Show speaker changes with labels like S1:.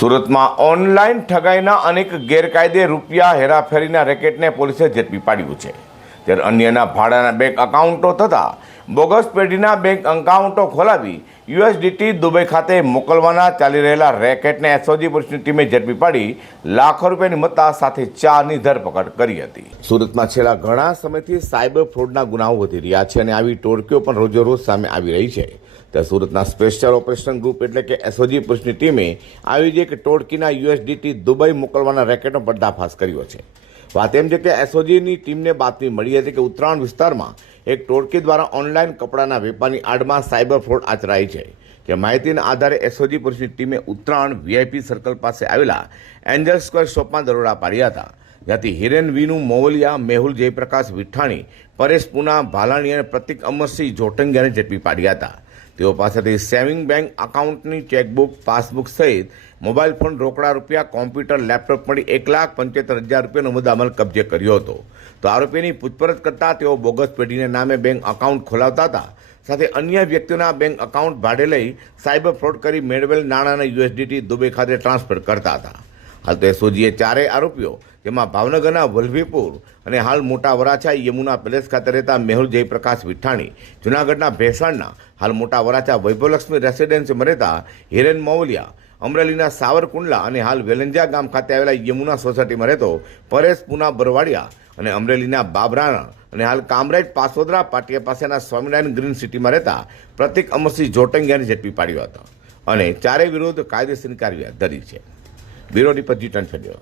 S1: સુરતમાં ઓનલાઈન ઠગાઈના અનેક ગેરકાયદે રૂપિયા હેરાફેરીના રેકેટને પોલીસે ઝડપી પાડ્યું છે. ત્યારે અન્યના ભાડાના બેંક એકાઉન્ટો તથા બોગસ પેઢીના બેંક એકાઉન્ટો ખોલાવી યુએસડીટી દુબઈ ખાતે મોકલવાના ચાલી રહેલા રેકેટને એસઓજી પોલીસની ટીમે ઝડપી પાડી લાખો રૂપિયાની મત્તા સાથે ચારની ધરપકડ કરી હતી. સુરતમાં છેલ્લા ઘણા સમયથી સાયબર ફ્રોડના ગુનાઓ વધી રહ્યા છે અને આવી ટોળકીઓ પણ રોજેરોજ સામે આવી રહી છે. ત્યારે સુરતના સ્પેશિયલ ઓપરેશન ગ્રુપ એટલે કે એસઓજી પોલીસની ટીમે આવી છે એક ટોળકીના યુએસડીટી દુબઈ મોકલવાના રેકેટનો પર્દાફાશ કર્યો છે. વાત એમ છે કે એસઓજીની ટીમને બાતમી મળી હતી કે ઉત્તરાયણ વિસ્તારમાં એક ટોળકી દ્વારા ઓનલાઈન કપડાના વેપારની આડમાં સાયબર ફ્રોડ આચરાય છે. કે માહિતીના આધારે એસઓજી પોલીસની ટીમે ઉત્તરાયણ વીઆઈપી સર્કલ પાસે આવેલા એન્જલ સ્ક્વેર શોપમાં દરોડા પાડ્યા હતા. જ્યાંથી હિરેન વિનુ, મોવલિયા, મેહુલ જયપ્રકાશ વિઠ્ઠાણી, પરેશ પુના, ભાલાણી અને પ્રતિક અમરસિંહ જોટંગિયાને ઝડપી પાડ્યા હતા. તેઓ પાસેથી સેવિંગ બેંક એકાઉન્ટની ચેકબુક, પાસબુક સહિત મોબાઈલ ફોન રોકડા રૂપિયા, કોમ્પ્યુટર, લેપટોપ મળી એક લાખ પંચોતેર હજાર રૂપિયાનો મુદ્દામાલ કબજે કર્યો હતો. તો આરોપીની પૂછપરછ કરતા તેઓ બોગસ પેઢીને નામે બેંક એકાઉન્ટ ખોલાવતા હતા. સાથે અન્ય વ્યક્તિઓના બેંક એકાઉન્ટ ભાડે લઈ સાયબર ફ્રોડ કરી મેળવેલ નાણાંને યુએસડીટી દુબઈ ખાતે ટ્રાન્સફર કરતા હતા. હાલ તો એસઓજીએ ચારેય આરોપીઓ, જેમાં ભાવનગરના વલભીપુર અને હાલ મોટા વરાછા યમુના પેલેસ ખાતે રહેતા મેહુલ જયપ્રકાશ વિઠ્ઠાણી, જુનાગઢના ભેસાણના હાલ મોટા વરાછા વૈભવલક્ષ્મી રેસિડેન્સીમાં રહેતા હિરેન મોવલિયા અમરેલીના સાવરકુંડલા અને હાલ વેલંજા ગામ ખાતે આવેલા યમુના સોસાયટીમાં રહેતો પરેશ પુના બરવાડિયા અને અમરેલીના બાબરાણા અને હાલ કામરેજ પાસોદરા પાટિયા પાસેના સ્વામિનારાયણ ગ્રીન સિટીમાં રહેતા પ્રતિક અમરસિંહ જોટંગિયાને ઝડપી પાડ્યો હતો. અને ચારેય વિરુદ્ધ કાયદેસરની કાર્યવાહી ધરી છે. Bureau report G twenty